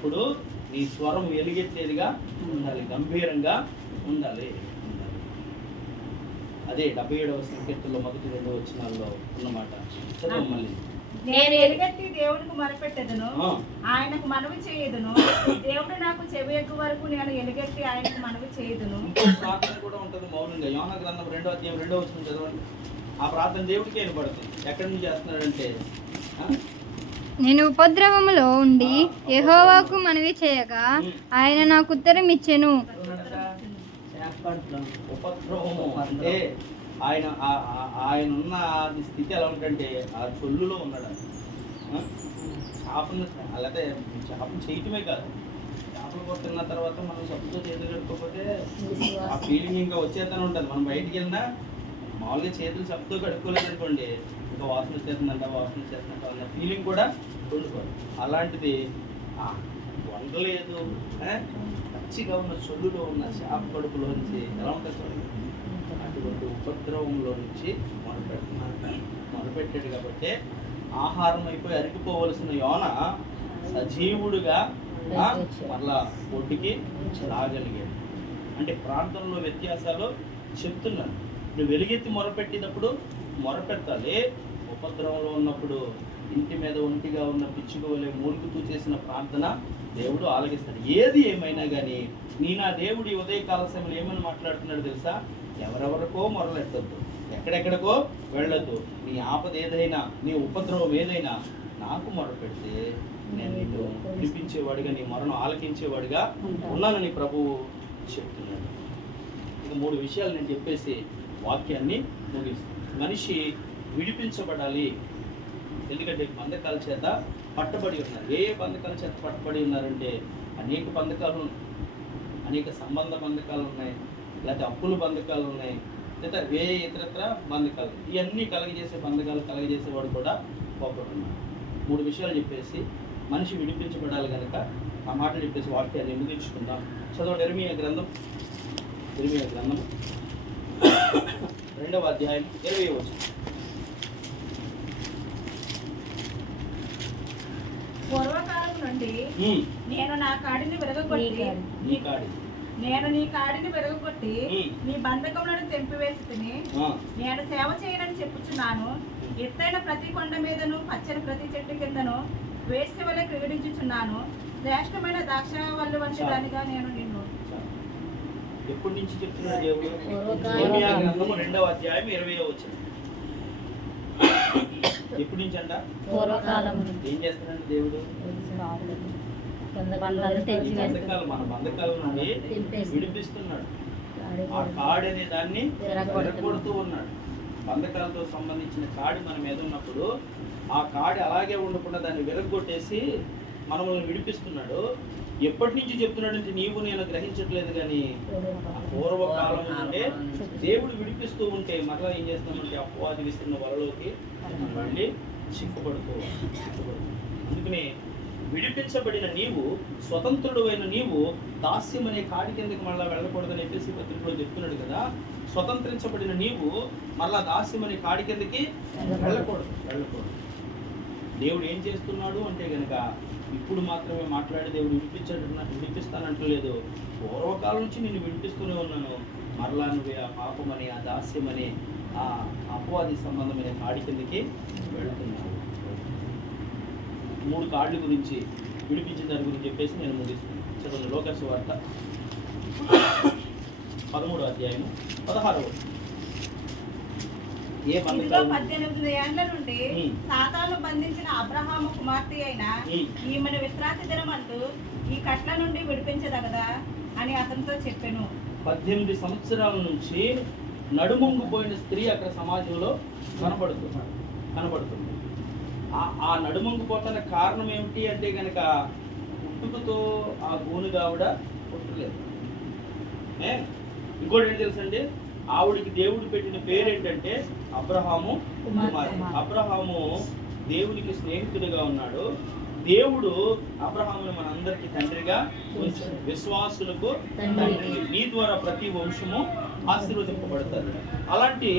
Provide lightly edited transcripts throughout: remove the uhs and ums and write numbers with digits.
ఇప్పుడు నీ స్వరం వెలిగెత్తేదిగా ఉండాలి, గంభీరంగా ఉండాలి. అదే 77వ సంకీర్తనలో మొదటి 2 వచనాల్లో ఉన్నమాట. చదువు మళ్ళీ. నేను ఎలుగెత్తి దేవునికి మొరపెట్టెదను, ఆయనకు మనవి చేయుదును. దేవుడు నాకు చెవి ఎగ్గు వరకు నేను ఎలుగెత్తి ఆయనకు మనవి చేయుదును. ప్రార్థన కూడా ఉంటుంది మౌనంగా. యోహాను గ్రంథం 2వ అధ్యాయం 2వ వచనం చదవండి. ఆ ప్రార్థన దేవుడికే వినపడుతుంది. ఎక్కడి నుంచి చేస్తున్నాడంటే, నేను ఉపద్రవములో ఉండి యెహోవాకు మనవి చేయగా ఆయన నాకు ఉత్తరం ఇచ్చెను. ఉపద్రవము అంటే ఆయన ఉన్న స్థితి ఎలా ఉంటుందంటే ఆ చొల్లులో ఉన్నాడు. చేపను అలాగే చేపను చేయటమే కాదు, చేపలు కూడా తిన్న తర్వాత మనం సబ్బుతో చేతులు కడుక్కోకపోతే ఆ ఫీలింగ్ ఇంకా వచ్చేస్తూనే ఉంటుంది. మనం బయటికి వెళ్ళినా మామూలుగా చేతులు సబ్బుతో కడుక్కోలేదు అనుకోండి, ఇంకా వాసన వచ్చేస్తుందంట అన్న ఫీలింగ్ కూడా ఉండుకోదు. అలాంటిది వండలేదు, పచ్చిగా ఉన్న చొల్లులో ఉన్న చేప కడుపులోంచి ఎలా ఉంటుంది, అటువంటి ఉపద్రవంలో నుంచి మొదలుపెట్టాడు. కాబట్టి ఆహారం అయిపోయి అరిగిపోవలసిన యోన సజీవుడుగా మళ్ళా ఒడ్డుకి రాగలిగాడు. అంటే ప్రాంతంలో వ్యత్యాసాలు చెప్తున్నాను. నువ్వు వెలుగెత్తి మొరపెట్టినప్పుడు మొరపెట్టాలి. ఉపద్రవంలో ఉన్నప్పుడు ఇంటి మీద ఒంటిగా ఉన్న పిచ్చుక వలె మూలుగుతూ చేసిన ప్రార్థన దేవుడు ఆలకిస్తాడు. ఏది ఏమైనా కానీ నా దేవుడు ఈ ఉదయకాల సమయంలో ఏమని మాట్లాడుతున్నాడు తెలుసా? ఎవరెవరికో మొరలెట్టద్దు, ఎక్కడెక్కడికో వెళ్ళొద్దు. నీ ఆపద ఏదైనా, నీ ఉపద్రవం ఏదైనా నాకు మొరపెడితే నేను నీకు విడిపించేవాడిగా, నీ మొరను ఆలకించేవాడిగా ఉన్నానని ప్రభువు చెప్తున్నాడు. ఇక 3 విషయాలు నేను చెప్పేసి వాక్యాన్ని ముగిస్తాను. మనిషి విడిపించబడాలి. ఎందుకంటే బంధకాల చేత పట్టబడి ఉన్నారు. ఏ బంధకాల చేత పట్టబడి ఉన్నారంటే అనేక బంధకాలు ఉన్నాయి, అనేక సంబంధ బంధకాలు ఉన్నాయి, లేకపోతే అప్పుల బంధకాలు ఉన్నాయి, లేదా ఇతరత్ర బంధకాలు. ఇవన్నీ కలగజేసేవాడు కూడా ఒకడు ఉన్నాడు. 3 విషయాలు చెప్పేసి మనిషి విడిపించబడాలి కనుక ఆ మాటలు చెప్పేసి వాక్యాన్ని ముగించుకుందాం. చదవండి. ఇర్మీయా గ్రంథం 2వ అధ్యాయం 20వ వచనం. పూర్వకాలం నుండి నేను నా కాడిని విరగొట్టి నీ బంధకములను తెంపివేసి నేను సేవ చేయనని చెప్పుచున్నాను. ఎత్తైన ప్రతి కొండ మీదను పచ్చని ప్రతి చెట్టు కిందను వేశ్య వలె క్రీడించుచున్నాను. శ్రేష్టమైన ద్రాక్షవల్లి వంటి దానిగా నేను నిన్ను. ఎప్పటి నుంచి చెప్తున్నాడు దేవుడు? ఇర్మీయా గ్రంథము 2వ అధ్యాయం 20వ వచనం. ఎప్పటి నుంచి అంట? ఏం చేస్తున్నాడు దేవుడు? మన బంధకాల నుండి విడిపిస్తున్నాడు. ఆ కాడి అనే దాన్ని విరగొడుతూ ఉన్నాడు. బంధకాలతో సంబంధించిన కాడి మన మీద ఉన్నప్పుడు ఆ కాడి అలాగే ఉండకుండా దాన్ని విరగొట్టేసి మనల్ని విడిపిస్తున్నాడు. ఎప్పటి నుంచి చెప్తున్నాడంటే నీవు నేను గ్రహించట్లేదు కానీ పూర్వకాలం నుండే దేవుడు విడిపిస్తూ ఉంటే మరలా ఏం చేస్తామంటే అపవాది విస్తున్న వలలోకి మళ్ళీ చిక్కుపడుతూ. అందుకని విడిపించబడిన నీవు, స్వతంత్రుడు అయిన నీవు దాస్యం అనే కాడి కిందకి మళ్ళీ వెళ్ళకూడదని ఎఫెసీ పత్రికలో చెప్తున్నాడు కదా. స్వతంత్రించబడిన నీవు మళ్ళా దాస్యం అనే కాడి కిందకి వెళ్ళకూడదు. దేవుడు ఏం చేస్తున్నాడు అంటే కనుక ఇప్పుడు మాత్రమే మాట్లాడి దేవుడు విడిపిస్తానంటలేదు. పూర్వకాలం నుంచి నేను విడిపిస్తూనే ఉన్నాను. మరలా నువ్వు ఆ పాపమని, ఆ దాస్యమని, ఆ అపవాది సంబంధమైన కాడి కిందకి వెళుతున్నావు. 3 కాళ్ళ గురించి, విడిపించిన దాని గురించి చెప్పేసి నేను ముగిస్తున్నాను. చదవండి. లోకాసు వార్త 13వ అధ్యాయం 16వ. 18 ఏళ్ల నుండి సాతాను బంధించిన అబ్రహాము కుమార్తె అయిన ఈమెను విశ్రాంతి దినమందు ఈ కట్ల నుండి విడిపించదగదా అని అతనితో చెప్పాను. 18 సంవత్సరాల నుంచి నడుమొంగిపోయిన స్త్రీ అక్కడ సమాజంలో కనబడుతుంది. ఆ నడుమొంగిపోతున్న కారణం ఏమిటి అంటే కనుక పుట్టుకతో ఆ గూనుగా ఆవిడ పుట్టలేదు. ఇంకోటి ఏంటి తెలుసండి, ఆవిడికి దేవుడు పెట్టిన పేరు ఏంటంటే అబ్రహాము కుమార్తె. అబ్రహాము దేవునికి స్నేహితుడిగా ఉన్నాడు. దేవుడు అబ్రహామును మనందరికీ తండ్రిగా ఉంచాడు. విశ్వాసులకు తండ్రి, నీ ద్వారా ప్రతి వంశము ఆశీర్వదింపబడతారు. అలాంటి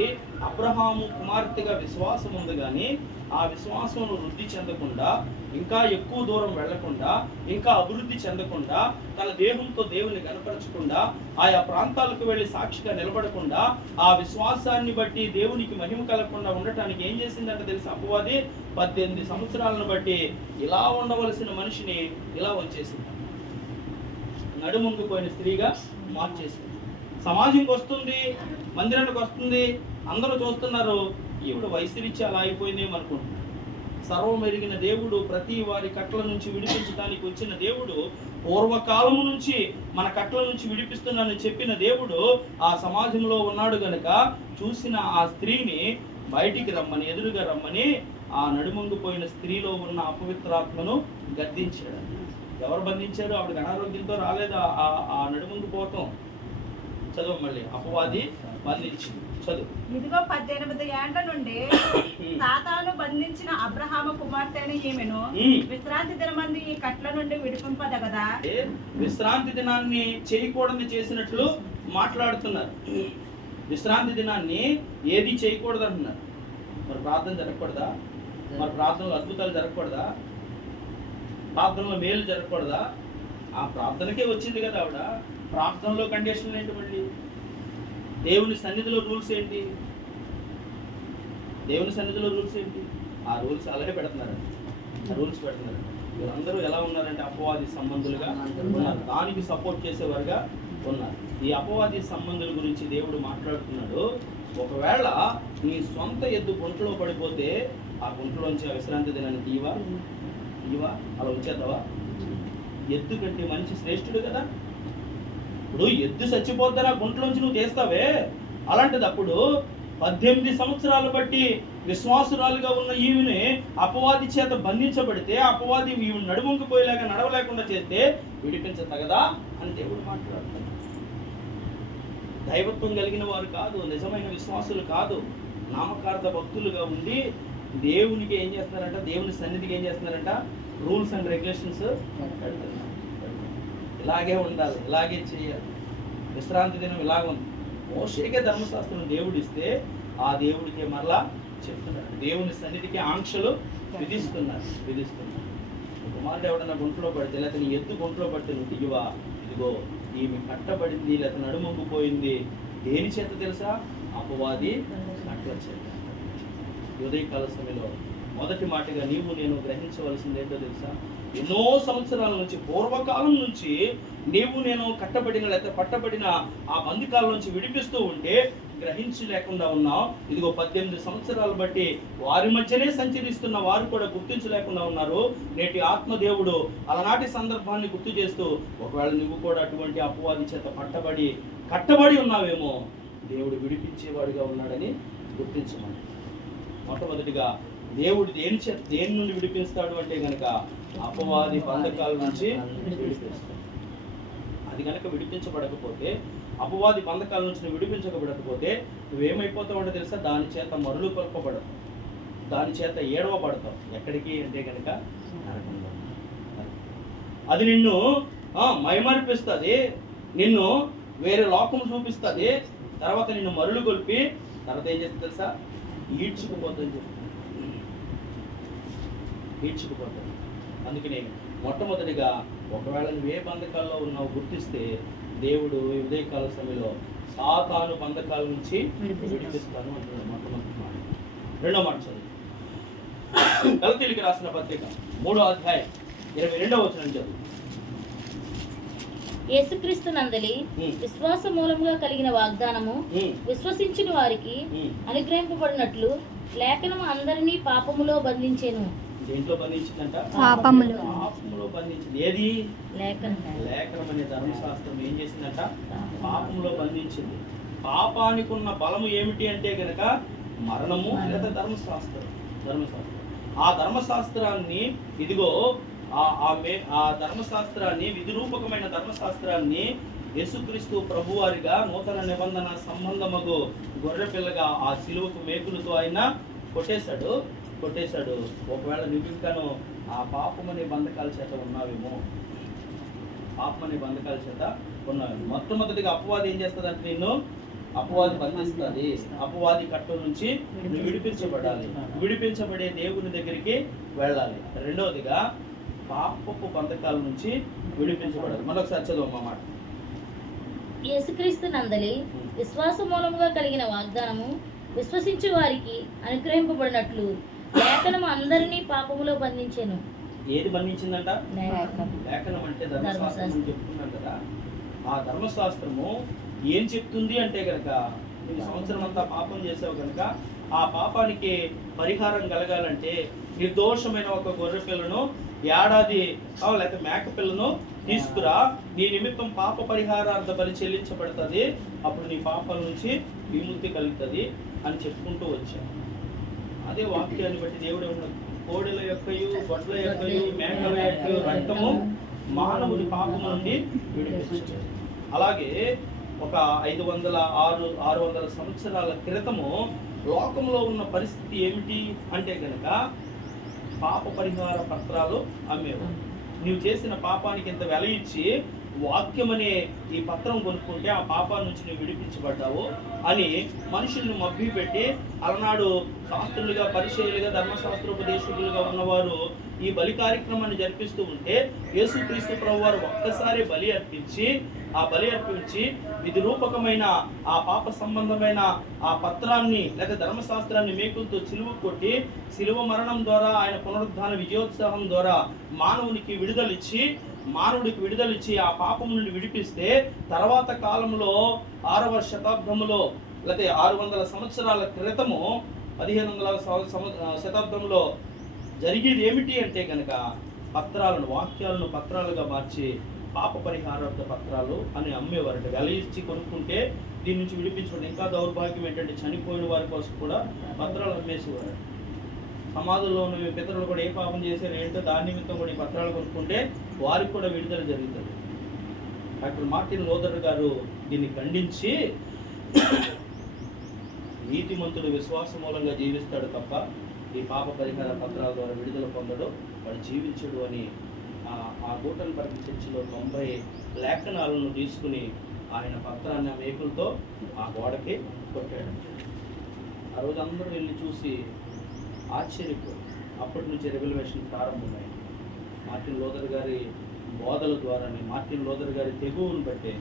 అబ్రహాము కుమార్తెగా విశ్వాసం ఉంది కానీ ఆ విశ్వాసం వృద్ధి చెందకుండా, ఇంకా ఎక్కువ దూరం వెళ్లకుండా, ఇంకా అభివృద్ధి చెందకుండా, తన దేహంతో దేవుని కనపరచకుండా, ఆయా ప్రాంతాలకు వెళ్ళి సాక్షిగా నిలబడకుండా, ఆ విశ్వాసాన్ని బట్టి దేవునికి మహిమ కలగకుండా ఉండటానికి ఏం చేసిందంటే తెలుసు అపవాది? 18 సంవత్సరాలను బట్టి ఇలా ఉండవలసిన మనిషిని ఇలా వచ్చేసింది, నడుముంగిపోయిన స్త్రీగా మార్చేసింది. సమాజంకి వస్తుంది, మందిరానికి వస్తుంది, అందరూ చూస్తున్నారు, ఈవిడ వయసురీత్యా అలా అయిపోయిందేమనుకుంటున్నారు. సర్వం ఎరిగిన దేవుడు, ప్రతి వారి కట్ల నుంచి విడిపించడానికి వచ్చిన దేవుడు, పూర్వకాలము నుంచి మన కట్ల నుంచి విడిపిస్తున్నానని చెప్పిన దేవుడు ఆ సమాజంలో ఉన్నాడు గనుక చూసిన ఆ స్త్రీని బయటికి రమ్మని, ఎదురుగా రమ్మని ఆ నడుముంగిపోయిన స్త్రీలో ఉన్న అపవిత్రాత్మను గద్దించాడు. ఎవరు బంధించారు? ఆవిడకి అనారోగ్యంతో రాలేదు ఆ నడుముంగిపోవటం. చదువు మళ్ళీ. అపవాది బంధించింది. చదువు. ఇదిగో 18 ఏండ్ల నుండి సాతాను బంధించిన అబ్రహాము కుమార్తె అని ఈమెను విశ్రాంతి దినమందు ఈ కట్ల నుండి విడిపింపదగదా? విశ్రాంతి దినాన్ని చేయకూడదని చేసినట్లు మాట్లాడుతున్నారు. విశ్రాంతి దినాన్ని ఏది చేయకూడదు అంటున్నారు. మరి ప్రార్థన జరగకూడదా? మరి ప్రార్థనలో అద్భుతాలు జరగకూడదా? ప్రార్థనలో మేలు జరగకూడదా? ఆ ప్రార్థనకే వచ్చింది కదా ఆవిడ. ప్రార్థనలో కండిషన్లు ఏంటి? మళ్ళీ దేవుని సన్నిధిలో రూల్స్ ఏంటి? దేవుని సన్నిధిలో రూల్స్ ఏంటి? ఆ రూల్స్ అలాగే పెడుతున్నారు. ఆ రూల్స్ పెడుతున్నారు. వీళ్ళందరూ ఎలా ఉన్నారంటే అపవాది సంబంధులుగా ఉన్నారు, దానికి సపోర్ట్ చేసేవారుగా ఉన్నారు. ఈ అపవాది సంబంధుల గురించి దేవుడు మాట్లాడుతున్నాడు. ఒకవేళ నీ సొంత ఎద్దు గుంటలో పడిపోతే ఆ గుంటలోంచి ఆ విశ్రాంతి దినానికి ఇవా అలా ఉంచేద్దావా? ఎద్దు కంటే మనిషి శ్రేష్ఠుడు కదా. ఇప్పుడు ఎద్దు చచ్చిపోద్దని ఆ గుంటలోంచి నువ్వు తీస్తావే, అలాంటిది అప్పుడు 18 సంవత్సరాలు బట్టి విశ్వాసురాలుగా ఉన్న ఈమెని అపవాది చేత బంధించబడితే, అపవాది ఈమె నడుముంగిపోయేలాగా నడవలేకుండా చేస్తే విడిపించతగదా అని దేవుడు మాట్లాడుతున్నాడు. దైవత్వం కలిగిన వారు కాదు, నిజమైన విశ్వాసులు కాదు, నామకార్థ భక్తులుగా ఉండి దేవునికి ఏం చేస్తున్నారంట? దేవుని సన్నిధికి ఏం చేస్తున్నారంట? రూల్స్ అండ్ రెగ్యులేషన్స్ పెడుతున్నారు. ఇలాగే ఉండాలి, ఇలాగే చేయాలి. విశ్రాంతి దినం ఇలాగ ఉంది. మోషేకే ధర్మశాస్త్రం దేవుడు ఇస్తే ఆ దేవుడికి మరలా చెప్తున్నారు. దేవుని సన్నిధికి ఆంక్షలు విధిస్తున్నారు. కుమారుడు ఎవడన్నా గుంటలో పడితే, లేకపోతే నీ ఎద్దు గుంటలో పడితే నువ్వు దిగువా, ఇదిగో ఈమె కట్టబడింది, లేకపోతే నడుమొంగిపోయింది. దేని చేత తెలుసా? అపవాది కట్ల చేత. ఉదయకాల సమయంలో మొదటి మాటగా నీవు నేను గ్రహించవలసింది ఏంటో తెలుసా? ఎన్నో సంవత్సరాల నుంచి, పూర్వకాలం నుంచి నీవు నేను కట్టబడిన లేకపోతే పట్టబడిన ఆ బంధకాల నుంచి విడిపిస్తూ ఉంటే గ్రహించలేకుండా ఉన్నావు. ఇదిగో 18 సంవత్సరాలు బట్టి వారి మధ్యనే సంచరిస్తున్న వారు కూడా గుర్తించలేకుండా ఉన్నారు. నేటి ఆత్మదేవుడు అలనాటి సందర్భాన్ని గుర్తు చేస్తూ, ఒకవేళ నువ్వు కూడా అటువంటి అపవాది చేత కట్టబడి ఉన్నావేమో, దేవుడు విడిపించేవాడిగా ఉన్నాడని గుర్తించమని. మొట్టమొదటిగా దేవుడు దేని నుండి విడిపిస్తాడు అంటే కనుక అపవాది బంధకాల నుంచి విడిపిస్తాడు. అది కనుక విడిపించబడకపోతే, అపవాది బంధకాల నుంచి నువ్వు విడిపించబడకపోతే నువ్వేమైపోతావు అంటే తెలుసా? దాని చేత మరులు కొల్పబడవు, దాని చేత ఏడవబడతావు. ఎక్కడికి అంటే కనుక నరకంలో. అది నిన్ను మైమరిపిస్తుంది, నిన్ను వేరే లోకం చూపిస్తుంది, తర్వాత నిన్ను మరులు కొల్పి తర్వాత ఏం చేస్తుంది తెలుసా? ఈడ్చుకుపోతుందని చెప్పి ఈడ్చుకుపోతుంది. అందుకని మొట్టమొదటిగా ఒకవేళ నువ్వే బంధకాల్లో ఉన్నావు గుర్తిస్తే దేవుడు ఉదయకాల సమయంలో సాతాను బంధకాల నుంచి విడిపిస్తాను అంటున్నాడు. మొట్టమొదటి మాట. రెండో మాట చదువు. గలతీయులకు రాసిన పత్రిక 3వ అధ్యాయం 22వ వచనం చదువు. యేసుక్రీస్తు నందలి విశ్వాస మూలంగా కలిగిన వాగ్దానము విశ్వసించిన వారికి అనుగ్రహింపబడినట్లు లేఖనము అందరినీ పాపములో బంధించెను. దేంట్లో బంధించిందంట? పాపములో బంధించింది. ఏది? లేఖనం అనే ధర్మశాస్త్రం ఏం చేసిందంట? పాపములో బంధించింది. పాపానికి ఉన్న బలము ఏమిటి అంటే కనుక మరణము లేదా ధర్మశాస్త్రం. ఆ ధర్మశాస్త్రాన్ని ఇదిగో ఆ ధర్మశాస్త్రాన్ని, విధిరూపకమైన ధర్మశాస్త్రాన్ని యేసుక్రీస్తు ప్రభువారిగా నూతన నిబంధన సంబంధముగు గొర్రెపిల్లగా ఆ సిలువకు మేకులతో ఆయన కొట్టేశాడు. ఒకవేళ నువ్వు ఇంకాను ఆ పాపమనే బంధకాల చేత ఉన్నావేమో, మొట్టమొదటిగా అపవాది ఏం చేస్తుందంటే నిన్ను అపవాది బంధిస్తుంది. అపవాది కట్టల నుంచి నువ్వు విడిపించబడాలి. విడిపించబడే దేవుని దగ్గరికి వెళ్ళాలి. రెండవదిగా పాపపు బంధకాల నుంచి విడిపించబడాలి. మరొకసారి చదువు మాట. యేసుక్రీస్తు నందలి విశ్వాస మూలముగా కలిగిన వాగ్దానము విశ్వసించు వారికి అనుగ్రహింపబడినట్లు లేఖనము అందరినీ పాపములో బంధించెను. ఏది బంధించిందంట? లేఖనం అంటే ధర్మశాస్త్రం అని చెప్తున్నాం కదా. ఆ ధర్మశాస్త్రము ఏం చెప్తుంది అంటే కనుక ఈ సంవత్సరం అంతా పాపం చేసావు కనుక ఆ పాపానికి పరిహారం కలగాలంటే నిర్దోషమైన ఒక గొర్రె పిల్లను, ఏడాది లేకపోతే మేక పిల్లను తీసుకురా, నీ నిమిత్తం పాప పరిహారార్థ బలి చెల్లించబడుతుంది, అప్పుడు నీ పాపాల నుంచి విముక్తి కలుగుతుంది అని చెప్పుకుంటూ వచ్చాను. అదే వాక్యాన్ని బట్టి దేవుడు కోడెల యొక్కయు, గొడ్ల యొక్కయు, మేకల యొక్కయు రక్తము మానవుని పాపము నుండి విడిపించాడు. అలాగే ఒక 500-600 సంవత్సరాల క్రితము లోకంలో ఉన్న పరిస్థితి ఏమిటి అంటే కనుక పాప పరిహార పత్రాలు అమ్మేవారు. నీవు చేసిన పాపానికి ఇంత వెల ఇచ్చి వాక్యం అనే ఈ పత్రం కొనుక్కుంటే ఆ పాపాల నుంచి నువ్వు విడిపించబడ్డావు అని మనుషుల్ని మభ్య పెట్టి అలనాడు శాస్త్రులుగా, పరిచయులుగా, ధర్మశాస్త్రోపదేశకులుగా ఉన్నవారు ఈ బలి కార్యక్రమాన్ని జరిపిస్తూ ఉంటే యేసుక్రీస్తు ప్రభువారు ఒక్కసారి బలి అర్పించి విధి రూపకమైన ఆ పాప సంబంధమైన ఆ పత్రాన్ని లేదా ధర్మశాస్త్రాన్ని మేకులతో సిలువ కొట్టి సిలువ మరణం ద్వారా ఆయన పునరుద్ధాన విజయోత్సాహం ద్వారా మానవుడికి విడుదలిచ్చి ఆ పాపం నుండి విడిపిస్తే తర్వాత కాలంలో 6వ శతాబ్దంలో లేకపోతే 600 సంవత్సరాల క్రితము 1500 శతాబ్దంలో జరిగేది ఏమిటి అంటే కనుక వాక్యాలను పత్రాలుగా మార్చి పాప పరిహారార్థ పత్రాలు అని అమ్మేవారంట. వెల ఇచ్చి కొనుక్కుంటే దీని నుంచి విడిపించుకోండి. ఇంకా దౌర్భాగ్యం ఏంటంటే చనిపోయిన వారి కోసం కూడా పత్రాలు అమ్మేసేవారు. సమాధుల్లో ఉన్న పితరులు కూడా ఏ పాపం చేశారు ఏంటో దాని నిమిత్తం కూడా ఈ పత్రాలు కొనుక్కుంటే వారికి కూడా విడుదల జరుగుతుంది. డాక్టర్ మార్టిన్ లూథర్ గారు దీన్ని ఖండించి నీతిమంతుడు విశ్వాస మూలంగా జీవిస్తాడు తప్ప ఈ పాప పరిహార పత్రాల ద్వారా విడుదల పొందడు, వాడు జీవించడు అని ఆ గూటన్బర్గ్ చర్చిలో 90 లేఖనాలను తీసుకుని ఆయన పత్రాన్ని ఆ మేకులతో ఆ గోడకి కొట్టాడు. ఆ రోజు అందరూ వెళ్ళి చూసి ఆశ్చర్యపోయి అప్పటి నుంచి రెవల్యూషన్ ప్రారంభమైంది. మార్టిన్ లూథర్ గారి బోధల ద్వారానే, మార్టిన్ లూథర్ గారి తెగువను బట్టే,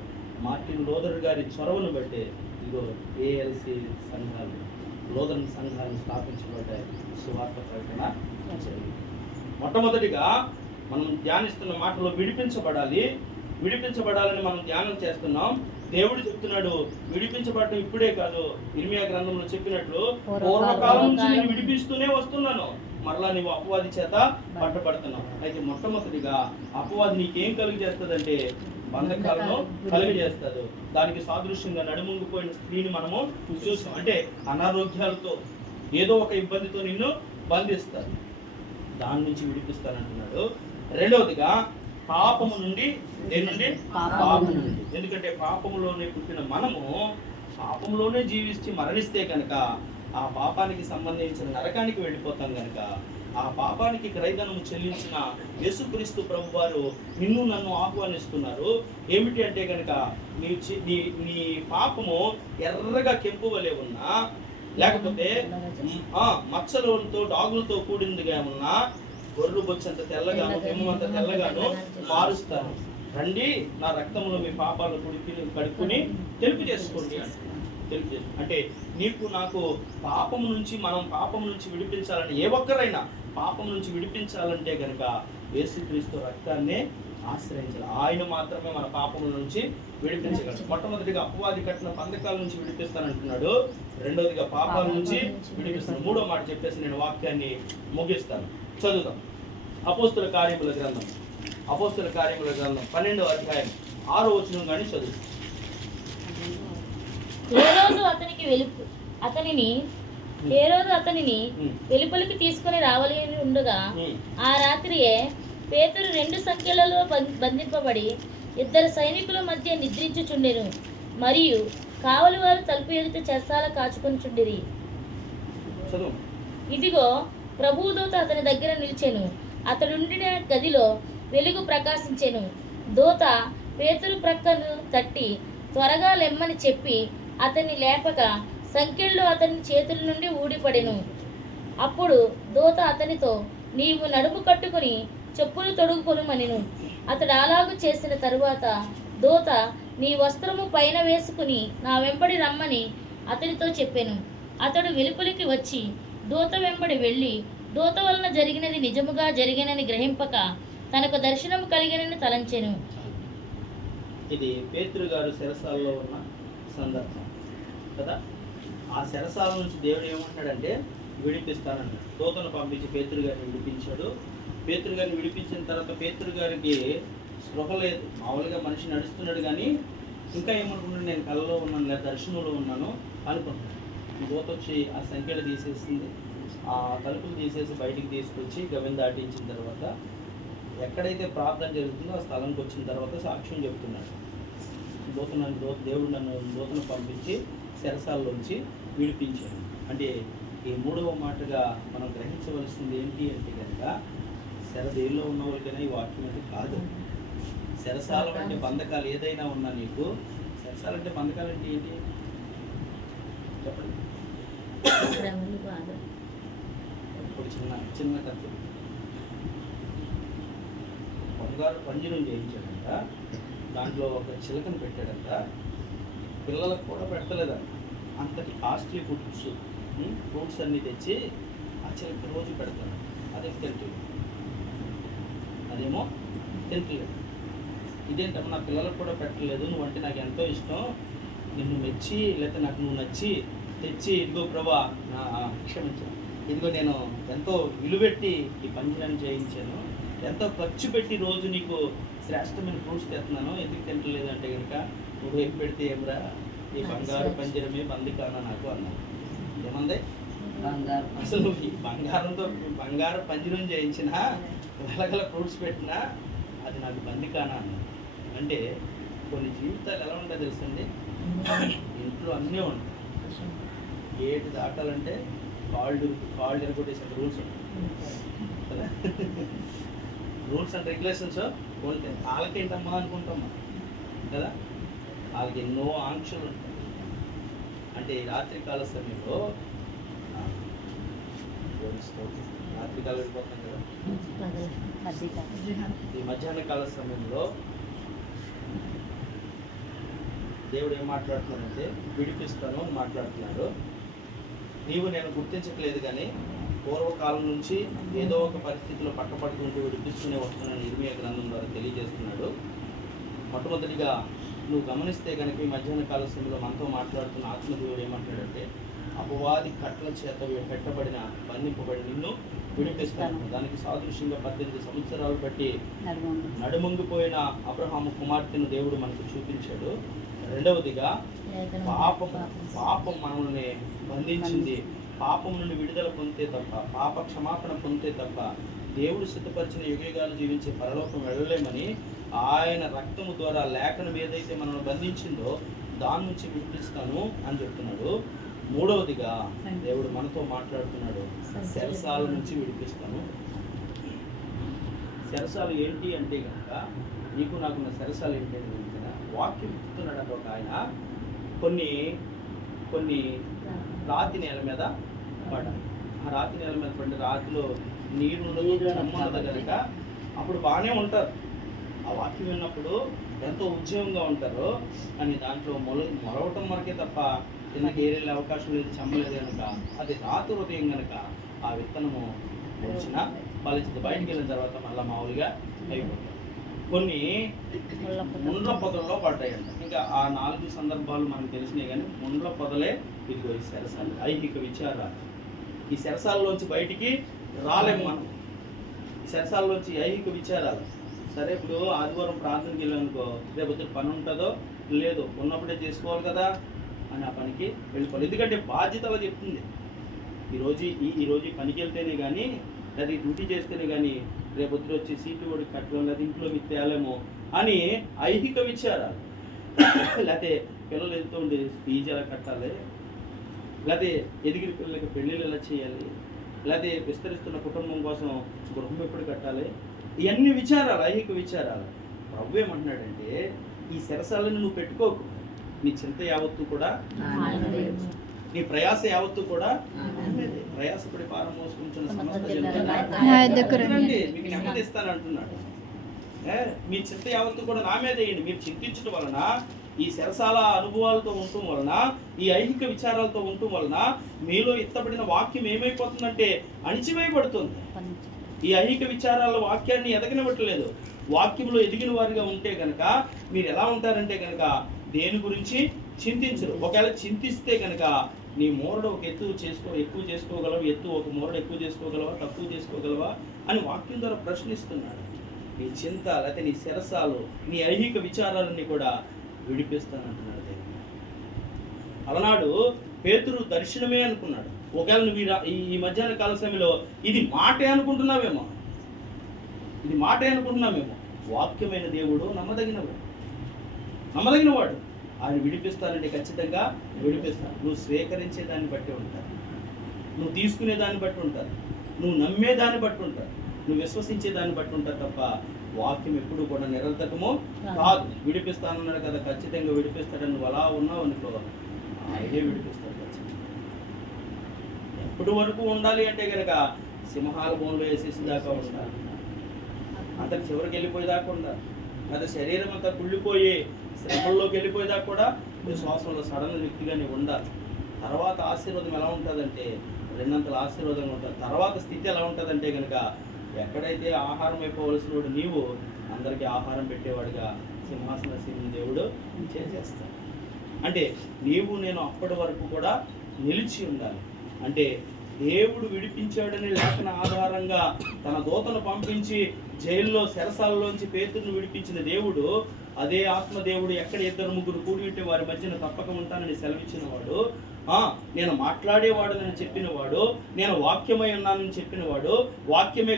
మార్టిన్ లూథర్ గారి చొరవను బట్టే ఇదో ఏఎల్సి సంఘాలు, లూథరన్ సంఘాలు స్థాపించబడ్డాయి. సువార్త ప్రకటన జరిగింది. మొట్టమొదటిగా మనం ధ్యానిస్తున్న మాటలో విడిపించబడాలని మనం ధ్యానం చేస్తున్నాం. దేవుడు చెప్తున్నాడు విడిపించబడటం ఇప్పుడే కాదు, ఇర్మియా గ్రంథంలో చెప్పినట్లు పూర్వకాలం నుంచి నేను విడిపిస్తూనే వస్తున్నాను, మరలా నీవు అపవాది చేత పట్టబడుతున్నావు. అయితే మొట్టమొదటిగా అపవాది నీకేం కలిగజేస్తుందంటే బంధకాలను కలిగజేస్తాడు. దానికి సాదృశ్యంగా నడుముంగిపోయిన స్త్రీని మనము చూసాం. అంటే అనారోగ్యాలతో ఏదో ఒక ఇబ్బందితో నిన్ను బంధిస్తారు, దాని నుంచి విడిపిస్తానంటున్నాడు. రెండవదిగా పాపము నుండి, దేని నుండి? పాపము నుండి. ఎందుకంటే పాపములోనే పుట్టిన మనము పాపంలోనే జీవించి మరణిస్తే కనుక ఆ పాపానికి సంబంధించిన నరకానికి వెళ్ళిపోతాం కనుక ఆ పాపానికి క్రయధనము చెల్లించిన యేసుక్రీస్తు ప్రభువారు నిన్ను నన్ను ఆహ్వానిస్తున్నారు. ఏమిటి అంటే కనుక నీ పాపము ఎర్రగా కెంపు వలె ఉన్నా, లేకపోతే మచ్చలతో డాగులతో కూడిందిగా ఉన్నా, గొర్రెలు బొచ్చంత తెల్లగాను, హిమంత తెల్లగాను మారుస్తాను. రండి, నా రక్తంలో మీ పాపాలను కడుక్కుని తెలుపు చేసుకోండి అంటే నీకు నాకు మనం పాపం నుంచి విడిపించాలని, ఏ ఒక్కరైనా పాపం నుంచి విడిపించాలంటే కనుక యేసుక్రీస్తు రక్తాన్నే ఆశ్రయించాలి. ఆయన మాత్రమే మన పాపముల నుంచి విడిపించగలరు. మొట్టమొదటిగా అపవాది కట్టిన బంధకాల నుంచి విడిపిస్తానంటున్నాడు. రెండోదిగా పాపాల నుంచి విడిపిస్తాను. మూడో మాట చెప్పేసి నేను వాక్యాన్ని ముగిస్తాను. చదువుతాం. అపోస్తుల కార్యముల గ్రంథం 12వ అధ్యాయం 6వ వచనం కానీ చదువు. హేరోదు అతనిని వెలుపలికి తీసుకుని రావాలి ఉండగా ఆ రాత్రియే పేతురు 2 సంఖ్యలలో బంధింపబడి 2 సైనికుల మధ్య నిద్రించుచుండెను, మరియు కావలి వారు తలుపు ఎదుట చెరసాల కాచుకొనిచుండిరి. ఇదిగో ప్రభుదూత అతని దగ్గర నిలిచెను, అతడుండిన గదిలో వెలుగు ప్రకాశించెను. దూత పేతురు ప్రక్కను తట్టి త్వరగా లెమ్మని చెప్పి అతన్ని లేపక సంకెళ్ళు అతని చేతుల నుండి ఊడిపడెను. అప్పుడు దూత అతనితో, నీవు నడుము కట్టుకుని చెప్పులు తొడుగుకొనుమనెను. అతడు అలాగు చేసిన తరువాత దూత, నీ వస్త్రము పైన వేసుకుని నా వెంబడి రమ్మని అతనితో చెప్పెను. అతడు వెలుపలికి వచ్చి దూత వెంబడి వెళ్ళి దూత వలన జరిగినది నిజముగా జరిగినని గ్రహింపక తనకు దర్శనము కలిగినని తలంచెను. ఇది పేతురు గారు చెరసాలలో ఉన్న సందర్భం కదా. ఆ చెరసాల నుంచి దేవుడు ఏమంటాడంటే విడిపిస్తానన్నాడు. దూతను పంపించి పేతురు గారిని విడిపించాడు. పేతురు గారిని విడిపించిన తర్వాత పేతురు గారికి స్పృహ లేదు. మామూలుగా మనిషి నడుస్తున్నాడు కానీ ఇంకా ఏమనుకున్నాడు, నేను కళ్ళలో ఉన్నాను లేదా దర్శనంలో ఉన్నాను అనుకుంటున్నాడు. దూత వచ్చి ఆ సంఖ్యలు తీసేసింది, ఆ తలుపులు తీసేసి బయటికి తీసుకొచ్చి గవిని దాటించిన తర్వాత ఎక్కడైతే ప్రార్థన జరుగుతుందో ఆ స్థలంకి వచ్చిన తర్వాత సాక్ష్యం చెప్తున్నాడు. దేవుడు నన్ను దూతను పంపించి చెరసాల్లోంచి విడిపించాడు. అంటే ఈ మూడవ మాటగా మనం గ్రహించవలసింది ఏంటి అంటే కనుక శరదేల్లో ఉన్న వాళ్ళకైనా ఈ వాక్యం అయితే కాదు. చెరసాల అంటే బంధకాలు ఏదైనా ఉన్నా నీకు, చెరసాలు అంటే బంధకాలు అంటే ఏంటి చెప్పండి. ఇప్పుడు చిన్న కథ. బంగారు పంజరం చేయించాడంట, దాంట్లో ఒక చిలకను పెట్టాడంట, పిల్లలకు కూడా పెట్టలేదంట. అంతటి కాస్ట్లీ ఫ్రూట్స్ అన్నీ తెచ్చి ఆ చిలక రోజు పెడతాడు. అదే తింటుంది, అదేమో తింటలేదు. ఇదేంటమ్మా నా పిల్లలకు కూడా పెట్టలేదు, నువ్వంటే నాకు ఎంతో ఇష్టం, నిన్ను మెచ్చి లేకపోతే నాకు నువ్వు నచ్చి తెచ్చి ఇదిగో ప్రభా క్షమించాను, ఇదిగో నేను ఎంతో విలువెట్టి ఈ పంజరాన్ని చేయించాను, ఎంతో ఖర్చు పెట్టి రోజు నీకు శ్రేష్టమైన ఫ్రూట్స్ తెస్తున్నాను, ఎందుకు తింటలేదు అంటే కనుక నువ్వు ఏం పెడితే ఏమరా ఈ బంగారు పంజరమే బందికానా నాకు అన్నాను. ఏమంది అసలు ఈ బంగారు పంజరం చేయించిన వెలగల ఫ్రూట్స్ పెట్టినా అది నాకు బందికానా అన్నాను. అంటే కొన్ని జీవితాలు ఎలా ఉంటాయో తెలుసండి, ఇంట్లో అన్నీ ఉంటాయి, గేటు దాటాలంటే కాళ్ళు ఎరగొట్టేసిన రూల్స్ ఉంటాయి కదా. రూల్స్ అండ్ రెగ్యులేషన్స్ ఉంటాయి. వాళ్ళకేంటమ్మా అనుకుంటామా కదా, వాళ్ళకి ఎన్నో ఆంక్షలు ఉంటాయి. అంటే రాత్రికాల సమయంలో రాత్రికాలం వెళ్ళిపోతాం కదా, ఈ మధ్యాహ్న కాల సమయంలో దేవుడు ఏం మాట్లాడుతున్నాడంటే విడిపిస్తాను అని మాట్లాడుతున్నాడు. నీవు నేను గుర్తించట్లేదు కానీ పూర్వకాలం నుంచి ఏదో ఒక పరిస్థితిలో పట్టపడుతుంటూ విడిపిస్తూనే వస్తున్నాను ఇర్మియా గ్రంథం ద్వారా తెలియజేస్తున్నాడు. మొట్టమొదటిగా నువ్వు గమనిస్తే కనుక ఈ మధ్యాహ్న కాల సమయంలో మనతో మాట్లాడుతున్న ఆత్మదేవుడు ఏమంటాడంటే అపవాది కట్ల చేత పెట్టబడిన బంధింపబడి నిన్ను విడిపిస్తాను. దానికి సాదృశ్యంగా 18 సంవత్సరాలు బట్టి నడుమొంగిపోయిన అబ్రహాము కుమార్తెను దేవుడు మనకు చూపించాడు. రెండవదిగా పాపం మనల్ని బంధించింది. పాపం నుండి విడుదల పొందితే తప్ప, పాప క్షమాపణ పొందితే తప్ప దేవుడు సిద్ధపరిచిన యుగయుగాలు జీవించే పరలోకం వెళ్ళలేమని ఆయన రక్తము ద్వారా లేఖనం ఏదైతే మనల్ని బంధించిందో దాని నుంచి విడిపిస్తాను అని చెప్తున్నాడు. మూడవదిగా దేవుడు మనతో మాట్లాడుతున్నాడు, చెరసాల నుంచి విడిపిస్తాను. చెరసాలు ఏంటి అంటే కనుక నీకు నాకున్న చెరసాలు ఏంటి అంటే కనుక వాక్యం చెప్తున్నాడు. ఒక ఆయన కొన్ని రాతి నేల మీద పడ్డాయి. ఆ రాతి నేల మీద పడి రాతిలో నీరు ఉండదు కనుక అప్పుడు బాగానే ఉంటారు. ఆ వాక్యం విన్నప్పుడు ఎంతో ఉద్యమంగా ఉంటారు. కానీ దాంట్లో మొలవటం వరకే తప్ప కిందకి ఏరేళ్ళే అవకాశం లేదు, చెమ్మలేదు కనుక అది రాతి హృదయం కనుక ఆ విత్తనము వచ్చిన ఫలించింది. బయటికి వెళ్ళిన తర్వాత మళ్ళీ మామూలుగా అయిపోతాయి. కొన్ని ముండ్ల పొదల్లో పడ్డాయంట. ఇంకా ఆ 4 సందర్భాలు మనకు తెలిసినాయి కానీ ముండ్ల పొదలే ఇదిగో ఈ చెరసాలు, ఐహిక విచారాలు. ఈ చెరసాలలోంచి బయటికి రాలేము మనం. ఈ చెరసాలలోంచి ఐహిక విచారాలు. సరే ఇప్పుడు ఆదివారం ప్రార్థనకి వెళ్ళానుకో, రేపు పని ఉంటుందో లేదో ఉన్నప్పుడే చేసుకోవాలి కదా అని ఆ పనికి వెళ్ళిపోవాలి. ఎందుకంటే బాధ్యత అలా చెప్తుంది. ఈరోజు పనికి వెళ్తేనే కానీ లేదా డ్యూటీ చేస్తేనే కానీ రేపొద్దు వచ్చి సీటు కూడా కట్టడం లేదా ఇంట్లో విత్తేయాలేమో అని ఐహిక విచారాలు. లేకపోతే పిల్లలు వెళ్తూ ఉండే ఫీజు ఎలా కట్టాలి, లేకపోతే ఎదిగిన పిల్లలకి పెళ్ళిళ్ళు ఎలా చేయాలి, లేకపోతే విస్తరిస్తున్న కుటుంబం కోసం గృహం ఎప్పుడు కట్టాలి, ఇవన్నీ విచారాలు, ఐహిక విచారాలు. ప్రభు ఏమంటున్నాడంటే ఈ చెరసాలను నువ్వు పెట్టుకోకు, నీ చింత యావత్తు కూడా నీ ప్రయాస యావత్తు కూడా ప్రయాసపడి భారం మోసుకుంటున్న సమస్త జనులండి మీకు నెమ్మది ఇస్తాను అంటున్నాడు. మీ చింత యావత్తు కూడా నా మీద వేయండి. మీరు చింతించడం వలన, ఈ శరసాల అనుభవాలతో ఉండటం వలన, ఈ ఐహిక విచారాలతో ఉండటం వలన మీలో ఎత్తబడిన వాక్యం ఏమైపోతుందంటే అణిచివేయబడుతుంది. ఈ ఐహిక విచారాల వాక్యాన్ని ఎదగనివ్వట్లేదు. వాక్యంలో ఎదిగిన వారిగా ఉంటే కనుక మీరు ఎలా ఉంటారంటే కనుక దేని గురించి చింతించరు. ఒకవేళ చింతిస్తే కనుక నీ మూరడు ఒక ఎక్కువ చేసుకోగలవా, ఒక మూరడు ఎక్కువ చేసుకోగలవా, తక్కువ చేసుకోగలవా అని వాక్యం ద్వారా ప్రశ్నిస్తున్నాడు. నీ చింత లేకపోతే నీ శిరసాలు, నీ ఐహిక విచారాలన్నీ కూడా విడిపిస్తానంటున్నాడు దేవుడు. అలనాడు పేతురు దర్శనమే అనుకున్నాడు. ఒకవేళ నువ్వు ఈ మధ్యాహ్న కాల సమయంలో ఇది మాటే అనుకుంటున్నావేమో, వాక్యమైన దేవుడు నమ్మదగినవాడు. ఆయన విడిపిస్తానంటే ఖచ్చితంగా విడిపిస్తాను. నువ్వు స్వీకరించే దాన్ని బట్టి ఉంటారు, నువ్వు తీసుకునే దాన్ని బట్టి ఉంటారు, నువ్వు నమ్మే దాన్ని బట్టి ఉంటారు, నువ్వు విశ్వసించే దాన్ని బట్టి ఉంటారు తప్ప వాక్యం ఎప్పుడు కూడా నిరర్థకము కాదు. విడిపిస్తానన్నాడు కదా, ఖచ్చితంగా విడిపిస్తాడని నువ్వు అలా ఉన్నావు అనుకో, ఆయనే విడిపిస్తాడు ఖచ్చితంగా. ఎప్పటి వరకు ఉండాలి అంటే కనుక సింహాల బోన్లో వేసేసి దాకా ఉండాలి, అతని చివరికి వెళ్ళిపోయేదాకా ఉండాలి. అతని శరీరం అంతా కుళ్ళిపోయి శ్రమల్లోకి వెళ్ళిపోయేదాకా కూడా విశ్వాసంలో సడన్ వ్యక్తిగానే ఉండాలి. తర్వాత ఆశీర్వాదం ఎలా ఉంటుందంటే రెండంతల ఆశీర్వాదంగా ఉంటుంది. తర్వాత స్థితి ఎలా ఉంటుందంటే కనుక ఎక్కడైతే ఆహారం అయిపోవలసిన వాడు నీవు అందరికీ ఆహారం పెట్టేవాడిగా సింహాసనసీనుని దేవుడు చేసేస్తాడు. అంటే నీవు నేను అప్పటి వరకు కూడా నిలిచి ఉండాలి. అంటే దేవుడు విడిపించాడనే లేఖన ఆధారంగా తన దూతను పంపించి జైల్లో శరసాలలోంచి పేతురును విడిపించిన దేవుడు, అదే ఆత్మదేవుడు ఎక్కడ 2-3 కూడి ఉంటే వారి మధ్యన తప్పక ఉంటానని సెలవిచ్చిన వాడు, నేను మాట్లాడేవాడనని చెప్పినవాడు, నేను వాక్యమై ఉన్నానని చెప్పినవాడు, వాక్యమే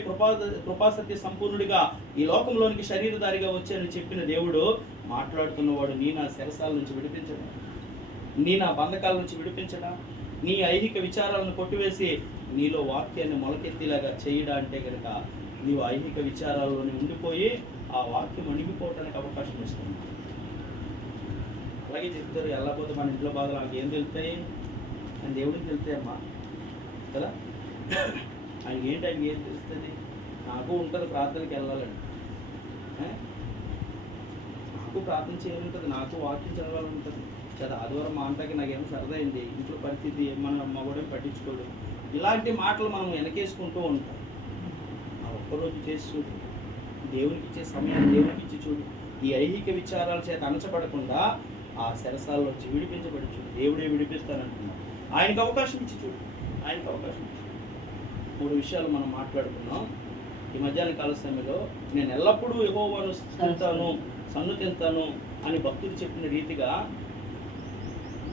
కృపాసత్య సంపూర్ణుడిగా ఈ లోకంలోనికి శరీరధారిగా వచ్చానని చెప్పిన దేవుడు మాట్లాడుతున్నవాడు నీ నా శరసాల నుంచి విడిపించడా, నీ నా బంధకాల నుంచి విడిపించడా, నీ ఐహిక విచారాలను కొట్టివేసి నీలో వాక్యాన్ని మొలకెత్తిలాగా చేయడా అంటే కనుక నీవు ఐహిక విచారాల్లోనే ఉండిపోయి ఆ వాక్యం అణిగిపోవటానికి అవకాశం ఇస్తుంది. అలాగే చెప్తారు, వెళ్ళకపోతే మన ఇంట్లో బాధలు నాకు ఏం తెలుస్తాయి అని దేవుడికి తెలుస్తాయమ్మా కదా. ఆయనకి ఆయనకి ఏం తెలుస్తుంది? నాకు ఉంటుంది ప్రార్థనకి వెళ్ళాలండి, నాకు ప్రార్థన చేయాలంటుంది, నాకు వాక్యం చదవాలని ఉంటుంది కదా. ఆదివారం మా అంతకి నాకేమో సరదా అయింది, ఇంట్లో పరిస్థితి మన మగోడేం పట్టించుకోడు, ఇలాంటి మాటలు మనం వెనకేసుకుంటూ ఉంటాం. ఆ ఒక్కరోజు చేసి చూడు, దేవునికి ఇచ్చే సమయాన్ని దేవునికి ఇచ్చి చూడు. ఈ ఐహిక విచారాల చేత అణచబడకుండా ఆ శరసాల్లోంచి విడిపించబడి చూడు. దేవుడే విడిపిస్తానంటున్నాడు. ఆయనకు అవకాశం ఇచ్చి చూడు, ఆయనకు అవకాశం ఇచ్చి. 3 విషయాలు మనం మాట్లాడుకున్నాం ఈ మధ్యాహ్న కాల సమయంలో. నేను ఎల్లప్పుడూ యెహోవాను స్తుతిస్తాను, సన్నుతిస్తాను అని భక్తులు చెప్పిన రీతిగా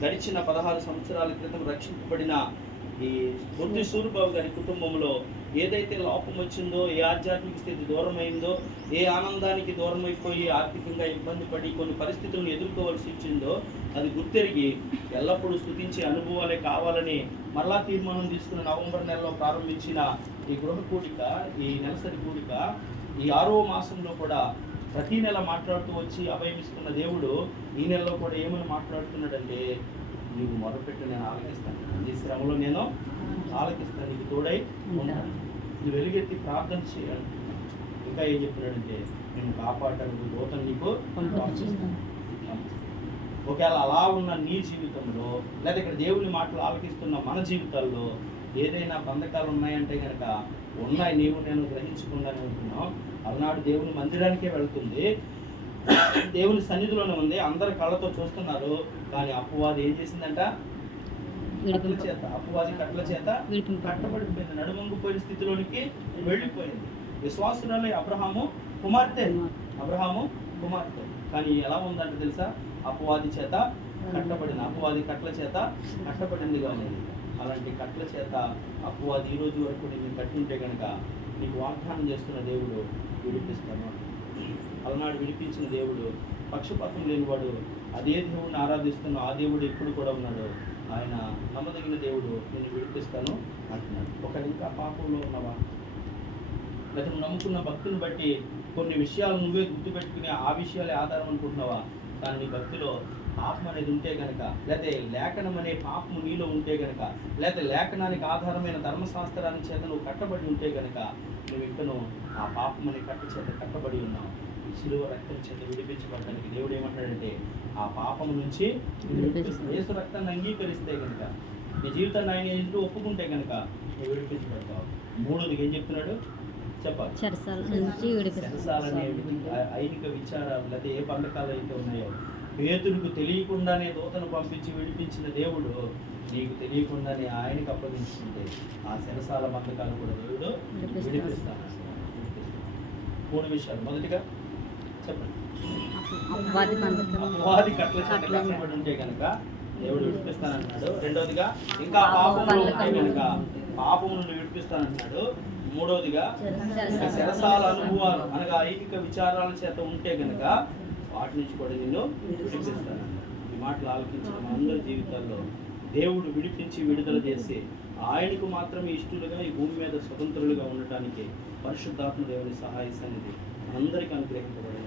గడిచిన 16 సంవత్సరాల క్రితం రక్షింపబడిన ఈ బుద్ధి సూరిబాబు గారి కుటుంబంలో ఏదైతే లోపం వచ్చిందో, ఏ ఆధ్యాత్మిక స్థితి దూరమైందో, ఏ ఆనందానికి దూరమైపోయి ఆర్థికంగా ఇబ్బంది పడి కొన్ని పరిస్థితులను ఎదుర్కోవాల్సి వచ్చిందో అది గుర్తెరిగి ఎల్లప్పుడూ స్తుతించే అనుభవాలే కావాలని మరలా తీర్మానం తీసుకున్న నవంబర్ నెలలో ప్రారంభించిన ఈ గృహ కూడిక, ఈ నెలసరి కూడిక ఈ 6వ మాసంలో కూడా ప్రతి నెల మాట్లాడుతూ వచ్చి అభయమిస్తున్న దేవుడు ఈ నెలలో కూడా ఏమని మాట్లాడుతున్నాడంటే, నీవు మొదలుపెట్టు, నేను ఆలకిస్తాను, నీ శ్రమలో నేను ఆలకిస్తాను, నీకు తోడై ఉంటాను, నువ్వు వెలుగెత్తి ప్రార్థన చేయాలి. ఇంకా ఏం చెప్పినాడంటే, నేను కాపాడటానికి దూతను నీకు పంపిస్తాను. ఒకవేళ అలా ఉన్న నీ జీవితంలో లేదా ఇక్కడ దేవుని మాటలు ఆలకిస్తున్న మన జీవితాల్లో ఏదైనా బంధకాలు ఉన్నాయంటే కనుక ఉన్నాయి, నీవు నేను గ్రహించకుండానే ఉంటున్నాం. అలనాడు దేవుని మందిరానికే వెళ్తుంది, దేవుని సన్నిధిలోనే ఉంది, అందరు కళ్ళతో చూస్తున్నారు. కానీ అపవాది ఏం చేసిందంట? అపవాది కట్ల చేత కట్టబడిపోయింది, నడుమంగిపోయిన స్థితిలోనికి వెళ్ళిపోయింది. విశ్వాసురాలే అబ్రహాము కుమార్తె. కానీ ఎలా ఉందంటే తెలుసా? అపవాది చేత కట్టబడింది, అపవాది కట్ల చేత కట్టబడింది. కానీ అలాంటి కట్ల చేత అపవాది ఈ రోజు వరకు నేను కట్టుంటే కనుక నీకు వాగ్దానం చేస్తున్న దేవుడు విడిపిస్తాను. అలనాడు విడిపించిన దేవుడు పక్షపాతం లేనివాడు, అదే దేవుడిని ఆరాధిస్తున్న ఆ దేవుడు ఎప్పుడు కూడా ఉన్నాడు. ఆయన నమ్మదగిన దేవుడు, నేను విడిపిస్తాను అంటున్నాడు. ఒకటి ఇంకా పాపంలో ఉన్నవా, లేదా నువ్వు నమ్ముకున్న భక్తుని బట్టి కొన్ని విషయాలు నువ్వే గుర్తుపెట్టుకుని ఆ విషయాలే ఆధారం అనుకుంటున్నావా? కానీ నీ భక్తిలో పాపం అనేది ఉంటే కనుక, లేకపోతే లేఖనం అనే పాపము నీలో ఉంటే కనుక, లేకపోతే లేఖనానికి ఆధారమైన ధర్మశాస్త్రాన్ని చేత నువ్వు కట్టబడి ఉంటే కనుక, నువ్వు ఇంకను ఆ పాపం అనే కట్ట చేత కట్టబడి ఉన్నావు. శిలువ రక్తం చేత విడిపించబడడానికి దేవుడు ఏమంటాడంటే ఆ పాపం నుంచి యేసు రక్తాన్ని అంగీకరిస్తే కనుక, నీ జీవితాన్ని ఆయన ఎదురు ఒప్పుకుంటే కనుక నువ్వు విడిపించబడతావు. మూడోదిగా ఏం చెప్తున్నాడు చెప్పాలి? చెరసాలనే ఐహిక విచారాలు లేకపోతే ఏ బంధకాలు అయితే ఉన్నాయో, పేతురుకు తెలియకుండానే దూతను పంపించి విడిపించిన దేవుడు నీకు తెలియకుండానే ఆయనకు అప్పగించుకుంటే ఆ చెరసాల బంధకాలు కూడా దేవుడు విడిపిస్తాను. 3 విషయాలు. మొదటిగా చెప్పండి, అపవాది కట్ల చేత కట్టబడి ఉంటే కనుక దేవుడు విడిపిస్తానంటున్నాడు. రెండోదిగా ఇంకా పాపములు ఉంటే కనుక పాపమును విడిపిస్తానంటున్నాడు. మూడోదిగా చెరసాల అనుభవాలు అనగా ఐహిక విచారాల చేత ఉంటే కనుక వాటి నుంచి కూడా నిన్ను విడిపిస్తాను. ఈ మాటలు ఆలోచించిన మనందరి జీవితాల్లో దేవుడు విడిపించి విడుదల చేసి ఆయనకు మాత్రమే ఇష్టలుగా ఈ భూమి మీద స్వతంత్రులుగా ఉండటానికి పరిశుద్ధాత్మ దేవుని సహాయ సన్నిధి అందరికీ అనుగ్రహించబడింది.